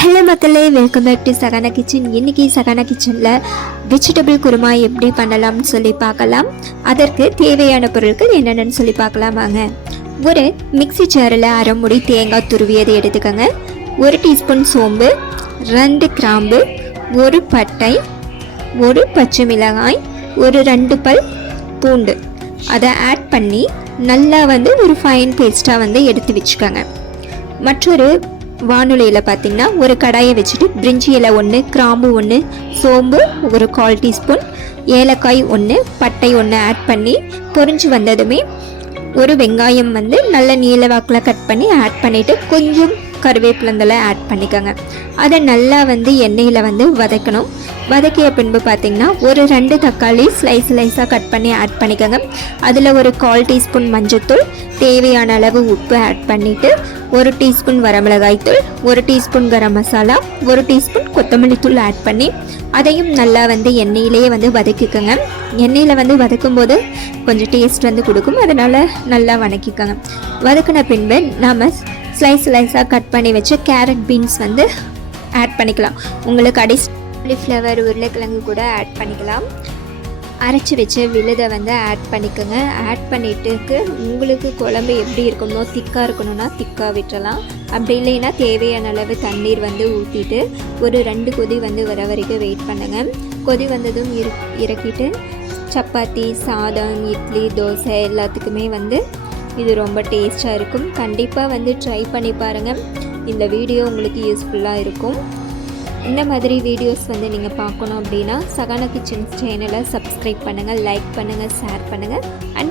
Hello மக்களே, welcome back to Sahana kitchen. இன்றைக்கி சகானா கிச்சனில் வெஜிடபிள் குருமா எப்படி பண்ணலாம்னு சொல்லி பார்க்கலாம். அதற்கு தேவையான பொருட்கள் என்னென்னு சொல்லி பார்க்கலாம் வாங்க. ஒரு மிக்சி ஜாரில் அரை முடி தேங்காய் துருவியதை எடுத்துக்கோங்க. 1 டீஸ்பூன் சோம்பு, 2 கிராம்பு, 1 பட்டை, 1 பச்சை மிளகாய், ஒரு 2 பல் பூண்டு அதை ஆட் பண்ணி நல்லா ஒரு ஃபைன் பேஸ்ட்டாக எடுத்து வச்சுக்கோங்க. மற்றொரு வானொலியில் பார்த்திங்கன்னா ஒரு கடாயை வச்சுட்டு பிரிஞ்சி இலை 1, கிராம்பு 1, சோம்பு ஒரு 1/4 டீஸ்பூன், ஏலக்காய் 1, பட்டை 1 ஆட் பண்ணி பொரிஞ்சு வந்ததுமே ஒரு வெங்காயம் நல்ல நீல வாக்கில் கட் பண்ணி ஆட் பண்ணிவிட்டு கொஞ்சம் கருவேப்பிலந்தலை ஆட் பண்ணிக்கோங்க. அதை நல்லா எண்ணெயில் வதக்கணும். வதக்கிய பின்பு பார்த்திங்கன்னா ஒரு 2 தக்காளி ஸ்லைஸாக கட் பண்ணி ஆட் பண்ணிக்கோங்க. அதில் ஒரு 1/4 டீஸ்பூன் மஞ்சள்தூள், தேவையான அளவு உப்பு ஆட் பண்ணிவிட்டு 1 teaspoon வரமிளகாய்த்தூள், 1 teaspoon garam masala, 1 teaspoon கொத்தமல்லி தூள் ஆட் பண்ணி அதையும் நல்லா எண்ணெயிலேயே வதக்கிக்கோங்க. எண்ணெயில் வதக்கும் போது கொஞ்சம் டேஸ்ட் கொடுக்கும். அதனால் நல்லா வதக்கிக்கோங்க. வதக்கின பின்பு நாம் ஸ்லைஸாக கட் பண்ணி வச்சு கேரட் பீன்ஸ் ஆட் பண்ணிக்கலாம். உங்களுக்கு காலிஃப்ளவர் உருளைக்கிழங்கு கூட ஆட் பண்ணிக்கலாம். அரைச்சி வச்ச விழுதை ஆட் பண்ணிக்கோங்க. ஆட் பண்ணிட்டு உங்களுக்கு குழம்பு எப்படி இருக்கணுமோ, திக்காக இருக்கணும்னா திக்காக விட்டுறலாம். அப்படி இல்லைன்னா தேவையான அளவு தண்ணீர் ஊற்றிட்டு ஒரு 2 கொதி வர வரைக்கும் வெயிட் பண்ணுங்கள். கொதி வந்ததும் இறக்கிட்டு சப்பாத்தி, சாதம், இட்லி, தோசை எல்லாத்துக்குமே இது ரொம்ப டேஸ்ட்டாக இருக்கும். கண்டிப்பாக ட்ரை பண்ணி பாருங்கள். இந்த வீடியோ உங்களுக்கு யூஸ்ஃபுல்லாக இருக்கும். இந்த மாதிரி வீடியோஸ் நீங்கள் பார்க்கணும் அப்படின்னா சகானா கிச்சன் சேனலை சப்ஸ்கிரைப் பண்ணுங்கள், லைக் பண்ணுங்கள், ஷேர் பண்ணுங்கள். அண்ட்